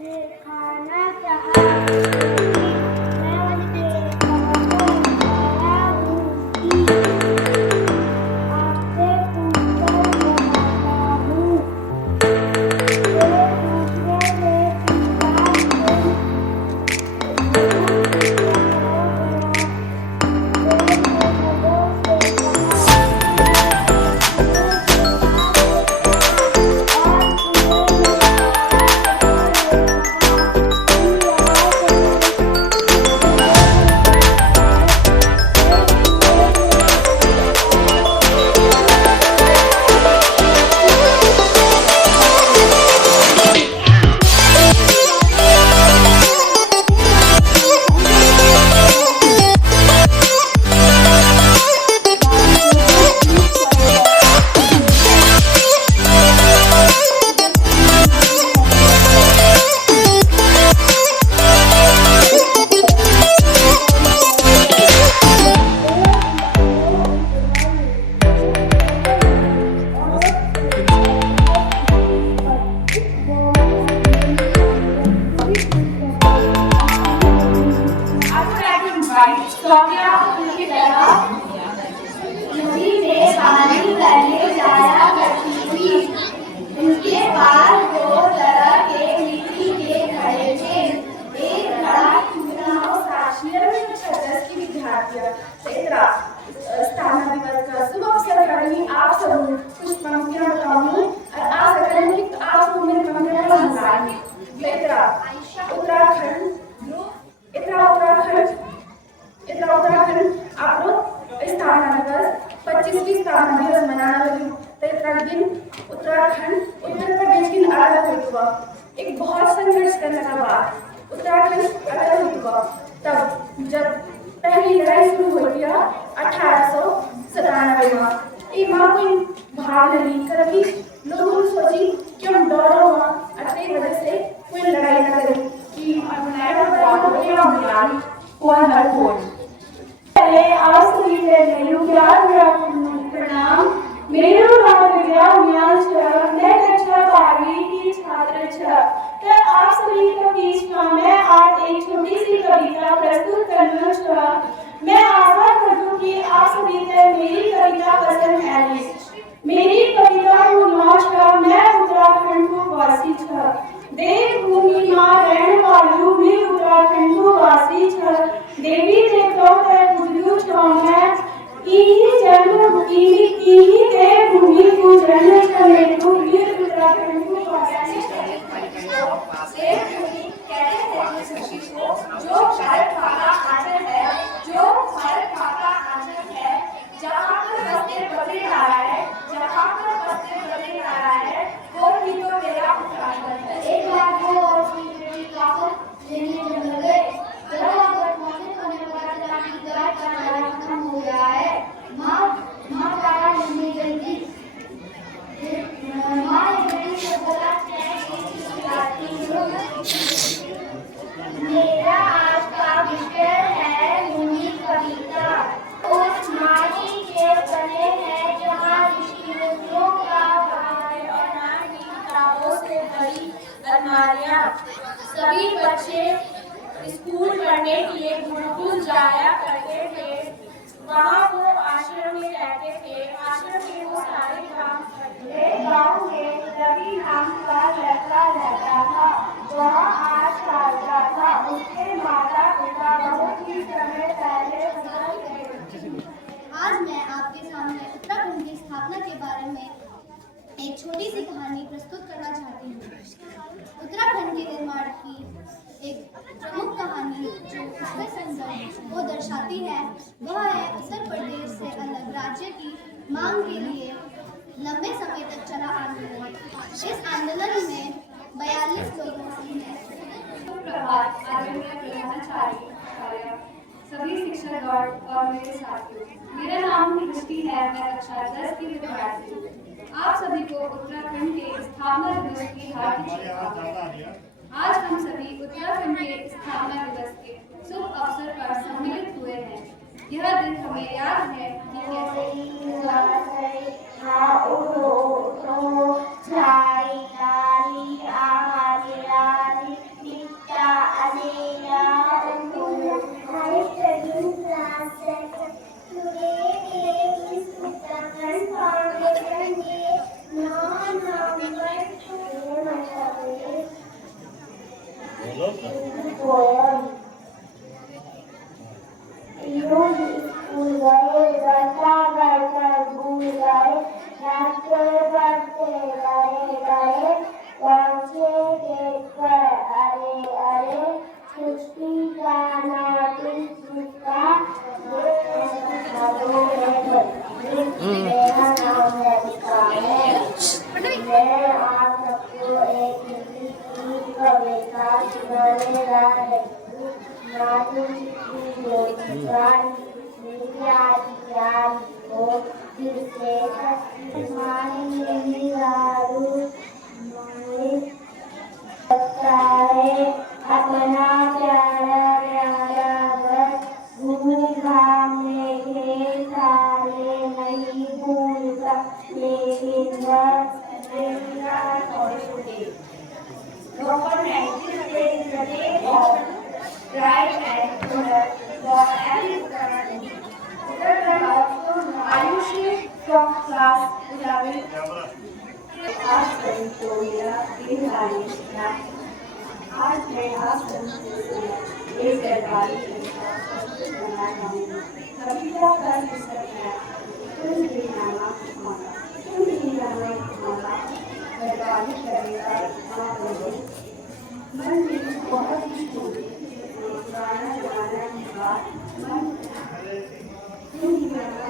खाना चाहा क्योंकि मैं उनके कदमों में आया हूँ कि आपसे पूछकर बताता हूँ। एक दूसरे से पूछा तुम ज़रूर पूछा करोगे ना। पेड़ ने खड़ों से कहा उसने गुलदार से कहा और कुएं ने पाया पत्थर से कहा तुम यहाँ चलो। दूसरे ने कहा चलो। फिर कुएं ने बताया आओ हम एक छोटी सी कहानी बताते हैं। एक बार एक छोटी सी कहानी वाल्मीकि की कविता। जब वाल्मीकि पढ़ने गए पढ़ने गए तो उन्होंने बहुत पूछी पर वो जब भी पूछते थे असली नहीं सौम्या उनकी तरह नदी में पानी भरने जाया करती थी। उनके पास दो तरह के मिट्टी के घड़े थे। एक घड़ा टूटा और साक्षियों में छत्तीस की विद्यार्थियां चैत्रा स्थाना दिवस का शुभ अवसर पर ही आप सब कुछ पंक्तियां बताऊंगी और आशा करूंगी कि आप सब मेरी पंक्तियों को समझाएंगे। चैत्रा उत्तराखंड इतना उत्तराखंड आप लोग स्थापना दिवस 25वीं स्थापना दिवस मनाना लगी। तो दिन उत्तराखंड उत्तर प्रदेश की अलग हुआ। एक बहुत संघर्ष करने के बाद उत्तराखंड अलग हुआ। तब जब पहली लड़ाई शुरू हुई थी 1897 में एक माँ कोई भाग नहीं कभी लोगों ने सोची क्यों दौड़ो वहाँ अतः वजह से कोई लड़ाई न करे कि पहले आप सभी प्रणाम। मेरू नाम विद्या न्यास मैं कक्षा 12वीं की छात्र छ। तो आप सभी के बीच में मैं आज एक छोटी सी कविता प्रस्तुत करना चाह। मैं आशा करती हूँ कि आप सभी को मेरी कविता पसंद आएगी। मेरी कविता को नमस्कार मैं उत्तराखंड को वासी छ। देवभूमि मां रहने वालों भी उत्तराखंड को वासी छ। देवी देवताओं का पूज्यो छ मैं इही जन्म इही देवभूमि को जन्म छ मेरू वीर उत्तराखंड को वासी छ। देवभूमि कहते हैं सृष्टि को जो भारत माँ का आंचल है, जो भारत माँ का आंचल है। जहाँ पर बसते बद्रीनारायण, जहाँ पर बसते बद्रीनारायण वो ही तो मेरा उत्तराखंड है। एक बार वो और उसकी बेटी काफर लेने जंगल गए। जब आप पहुंचे तो उन्हें पता चला कि गाय का चारा खत्म हो गया है। माँ चारा लेने जल्दी माँ ने बेटी से बोला मेरा आज का विषय है मुनि कविता। उस माटी के बने हैं जहाँ ऋषि मुनियों का भाई और नानी किताबों से भरी अलमारियाँ। सभी बच्चे स्कूल पढ़ने के लिए गुरुकुल जाया करते थे। वहाँ वो आश्रम में रहते थे। आश्रम में वो सारे काम करते। एक गाँव में रवि नाम का लड़का रहता था। वह 8 साल का था। उसके माता पिता बहुत ही समय पहले गुजर गए। आज मैं आपके सामने उत्तराखंड की स्थापना के बारे में एक छोटी सी कहानी प्रस्तुत करना चाहती हूँ। उत्तराखंड के निर्माण की एक प्रमुख कहानी जो उसका संदर्भ को दर्शाती है वह है उत्तर प्रदेश से अलग राज्य की मांग के लिए लंबे समय तक चला आंदोलन। इस आंदोलन में 42 लोगों ने सभी शिक्षक और मेरे साथियों, मेरा नाम दृष्टि है। मैं कक्षा 10 की विद्यार्थी हूँ। आप सभी को उत्तराखंड के स्थापना दिवस की हार्दिक शुभकामनाएं। आज हम सभी उत्तराखंड के स्थापना दिवस के शुभ अवसर पर सम्मिलित हुए हैं। यह दिन हमें याद है कि कैसे poem. यूं स्कूल गए, बरसा बरसा भूल गए, नाचते बरसे गए, पहुँचे देखकर अरे अरे, खुशी जाना किसका, मेरा नाम लड़का है। मैं आप सबको एक कविता सुनाने जा रही हूँ। मालूम की रोजगार प्यारी प्यारी हो, जिससे मानी दारू लगता है अपना प्यारा प्यारा घर, घूम घामने के सारे नहीं भूलता, लेकिन मेरा Robert anticipates the day of right and for Alice Currently. Ayushi from class 11 asked Victoria in Ayushna. Asked me, asked is there body कविता का निष्कर्ष तुम भी नामा माना तुम भी नामा माना बर्बादी करेगा मन में बहुत ही पुराना जमाना की बात मन तुम ही नामा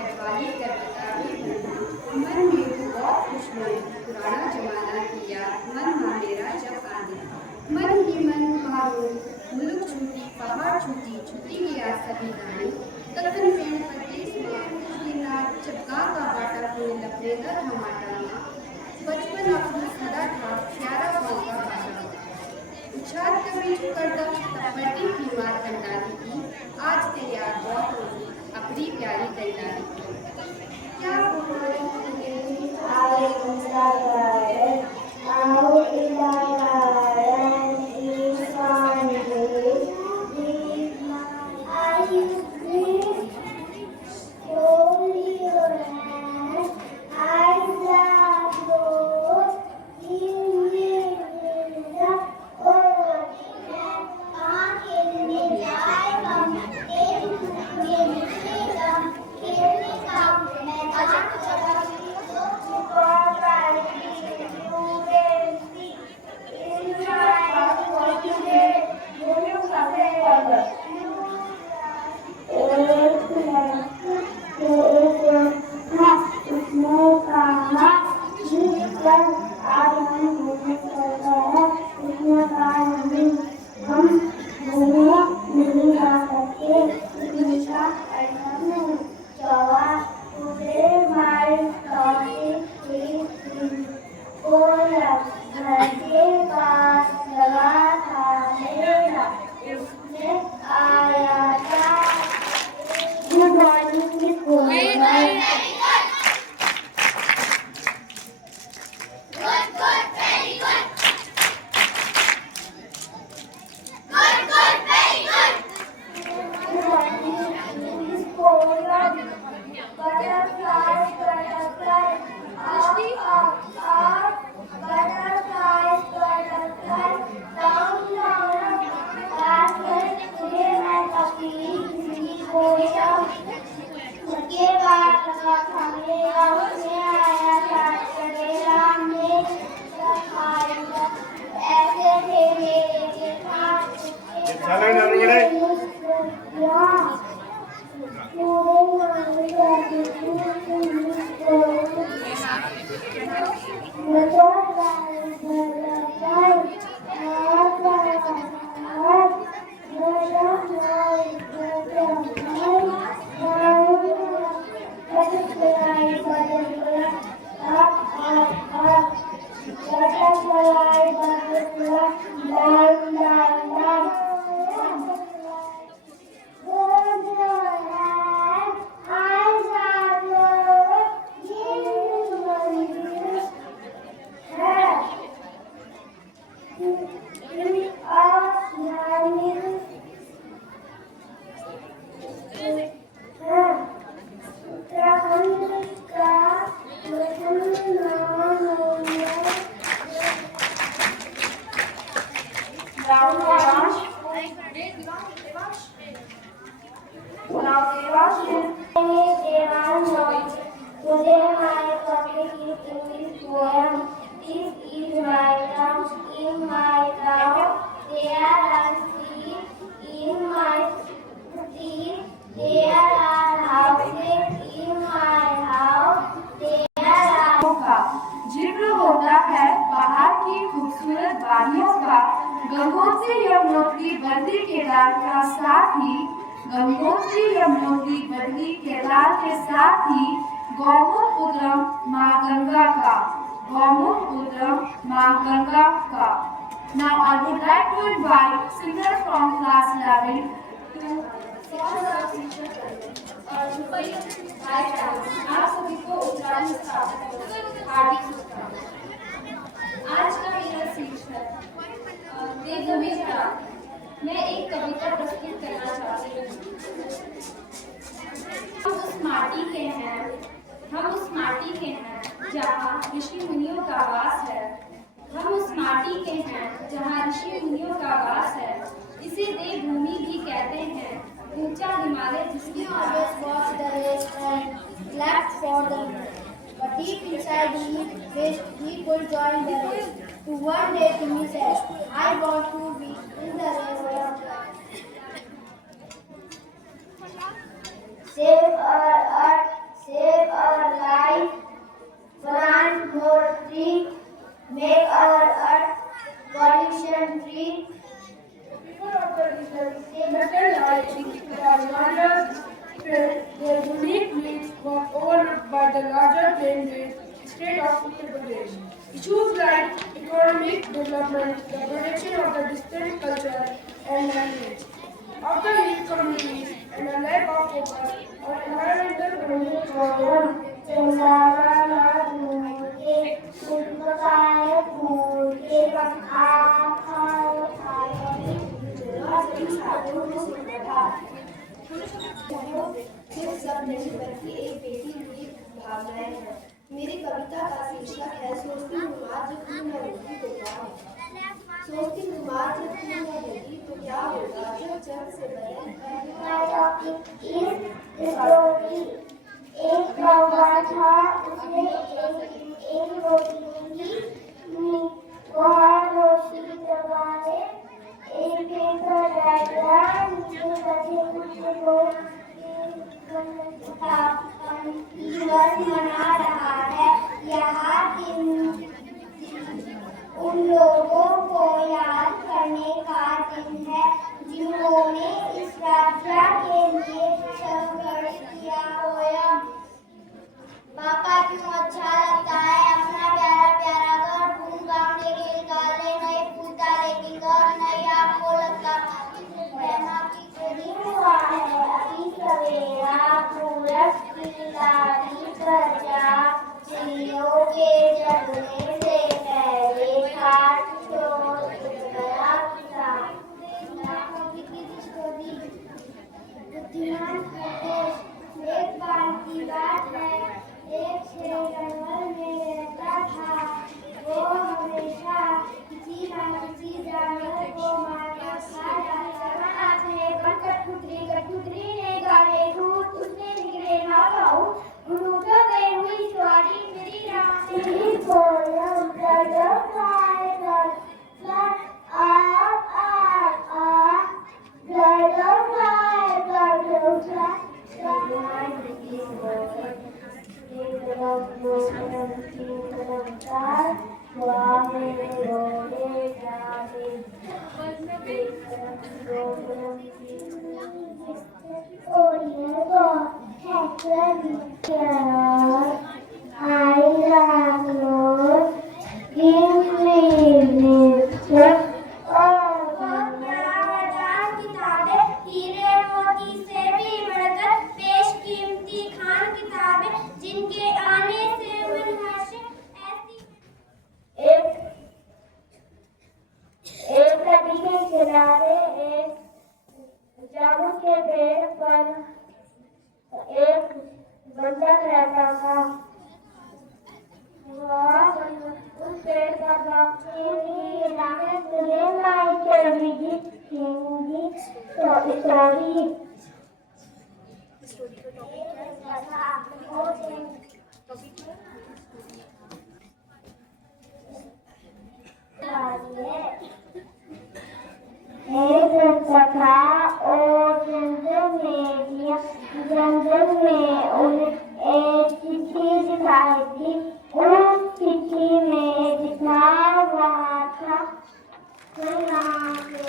बर्बादी करेगा मन में बहुत खुशबू पुराना जमाना की याद मन मेरा जब आने मन ही मन मारो मुल्क छूटी पहाड़ छूटी छुट्टी गया सभी गाने दक्षिण पेड़ प्रदेश में नाच चपका का बाटा कोई लपेटा टमाटा बचपन अपना सदा था प्यारा गाँव का बाटा उछाल कभी कर तपटी की मार कंडाली की आज तैयार बहुत होगी अपनी प्यारी कंडाली की क्या Today my topic is English poem. This is my town. In my town there are streets. In my street there are houses. In my house there are का जिक्र होता है बाहर की खूबसूरत वादियों का, गंगोत्री यमुनोत्री बद्री केदार का साथ ही, गंगोत्री यमुनोत्री बद्री केदार के साथ ही गौमुखपुत्रम माँ गंगा का, गौमुखपुत्रम माँ गंगा का। Now I would like to invite singers from class 11 to आप सभी को उत्तरायण हार्दिक शुभकामनाएं। आज का मेरा शीर्ष है मैं एक कविता प्रस्तुत करना चाहती हूँ। हम उस माटी के हैं जहाँ ऋषि मुनियों का वास है। हम उस माटी के हैं जहाँ ऋषि मुनियों का वास है। इसे देवभूमि भी कहते हैं, ऊंचा हिमालय जिसकी always watch the race and clap for the winner. But deep inside he wished he could join the race. To one day he said, I want to be in the race of life. Save our earth, save our life, plant more trees, make our earth pollution free. People of the region better life that wonders their unique needs were overlooked by the larger plain-based state of Uttar Pradesh. Issues like economic development, the protection of the distinct culture and language of the Sikh communities, and a lack of focus on environmental सिर्फ सब नहीं बल्कि एक बेटी की भावनाएं हैं। मेरी कविता का शीर्षक है सोचती हूँ आज तू न होगी तो क्या होगा। सोचती हूँ आज तू न होगी तो क्या होगा जब जग से बदल। एक कौवा था, उसने एक रोटी ली, वहाँ रोटी दबाए एक पेड़ पर बैठा, नीचे बचे कुछ लोग दिवस मना रहा है। यहाँ उन लोगों को याद करने का दिन है जिन्होंने इस यात्रा के लिए संघर्ष किया होया। पापा क्यों अच्छा लगता है अपना प्यारा प्यारा घर, घूम गाँव के खेल गाले नए फूटा लेकिन घर नहीं आपको लगता बहना की चली हुआ है अभी सवेरा पूरब की लाली पर जा चिड़ियों के जगने से पहले खाट छोड़ गया किसान। बुद्धिमान प्रदेश एक बार की बात है, एक शेर जंगल में रहता था। वो हमेशा किसी न किसी जानवर को मारकर खा जाता था। कठपुतली ने गाले दूध, उसने निकले ना पाऊं, तो गई हुई सवारी मेरी राह से जामुन के पेड़ पर एक बंदर रहता था। उस पेड़ पर आई थी, उस चिट्ठी में लिखा हुआ था, मैं यहाँ पे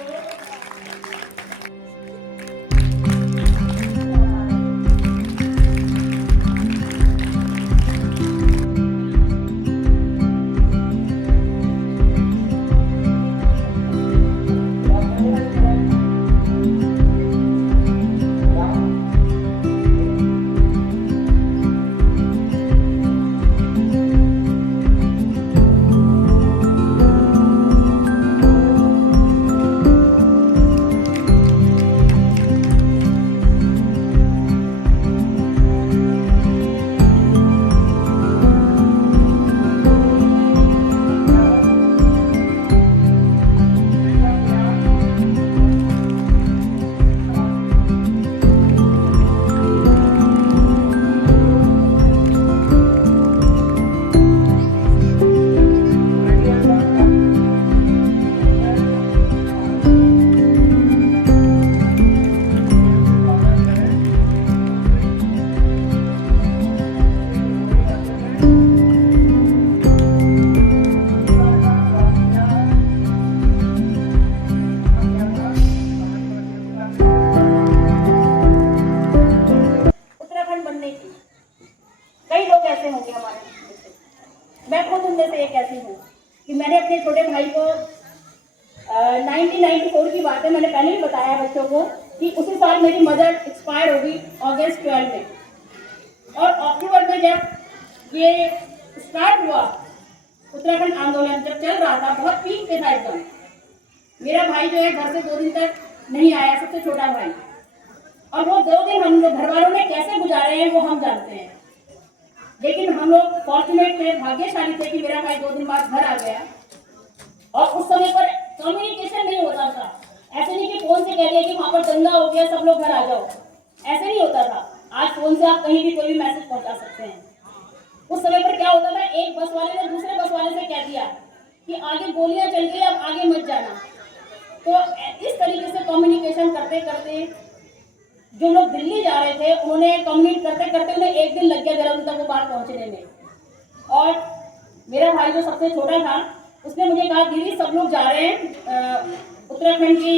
उत्तराखंड बनने की कई लोग ऐसे होंगे हमारे में से। मैं खुद उनमें से एक ऐसी हूँ कि मैंने अपने छोटे भाई को 1994 की बात है, मैंने पहले भी बताया बच्चों को कि उसी साल मेरी मदर एक्सपायर हो गई अगस्त 12 में, और अक्टूबर में जब ये स्टार्ट हुआ उत्तराखंड आंदोलन जब चल रहा था, बहुत पीक पे था एकदम, मेरा भाई जो है घर से 2 दिन तक नहीं आया, सबसे छोटा भाई, और वो 2 दिन हम लोग घर वालों ने कैसे गुजारे हैं वो हम जानते हैं। लेकिन हम लोग फॉर्चुनेट थे, भाग्यशाली थे कि मेरा भाई 2 दिन बाद घर आ गया, और उस समय पर कम्युनिकेशन नहीं होता था। ऐसे नहीं कि फोन से कह दिया कि वहाँ पर दंगा हो गया सब लोग घर आ जाओ, ऐसे नहीं होता था। आज फोन से आप कहीं भी कोई भी मैसेज पहुँचा सकते हैं। उस समय पर क्या होता था, एक बस वाले ने दूसरे बस वाले से कह दिया कि आगे गोलियां चल गई, अब आगे मत जाना। तो इस तरीके से कम्युनिकेशन करते करते जो लोग दिल्ली जा रहे थे उन्होंने कम्युनिकेट करते करते उन्हें 1 दिन लग गया देहरादून तक वो बात पहुंचने में। और मेरा भाई जो सबसे छोटा था उसने मुझे कहा दीदी सब लोग जा रहे हैं उत्तराखंड की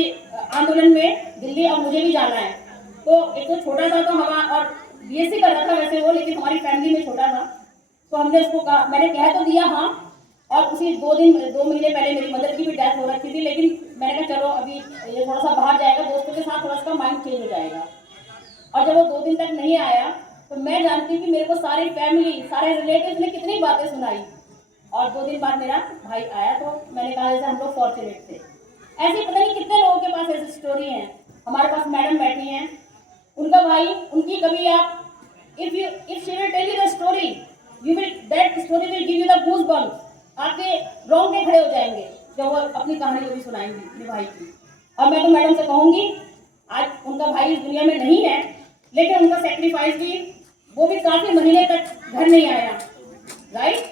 आंदोलन में दिल्ली, और मुझे भी जाना है। तो एक तो छोटा था तो हम, और बीएससी कर रहा था वैसे वो, लेकिन हमारी फैमिली में छोटा था, तो हमने उसको कहा, मैंने कह तो दिया हाँ। और उसी 2 महीने पहले मेरी मदर की भी डेथ हो रखी थी, लेकिन मैंने कहा चलो अभी ये थोड़ा सा बाहर जाएगा, दोस्तों के साथ थोड़ा सा माइंड चेंज हो जाएगा। और जब वो 2 दिन तक नहीं आया तो मैं जानती हूँ कि मेरे को सारी फैमिली, सारे रिलेटिव्स ने कितनी बातें सुनाई। और 2 दिन बाद मेरा भाई आया, तो मैंने कहा जैसे हम लोग फॉर्चुनेट थे। ऐसे पता नहीं कितने लोगों के पास ऐसी स्टोरी है। हमारे पास मैडम बैठी हैं, उनका भाई, उनकी कभी आप if she will tell you the story, you will, that story will give you the goose bumps, आपके रोंगटे खड़े हो जाएंगे जब वो अपनी कहानी कभी सुनाएंगी अपने भाई की। और मैं तो मैडम से कहूँगी, आज उनका भाई इस दुनिया में नहीं है, लेकिन उनका सेक्रीफाइस भी, वो भी काफी महीने तक घर नहीं आया, राइट।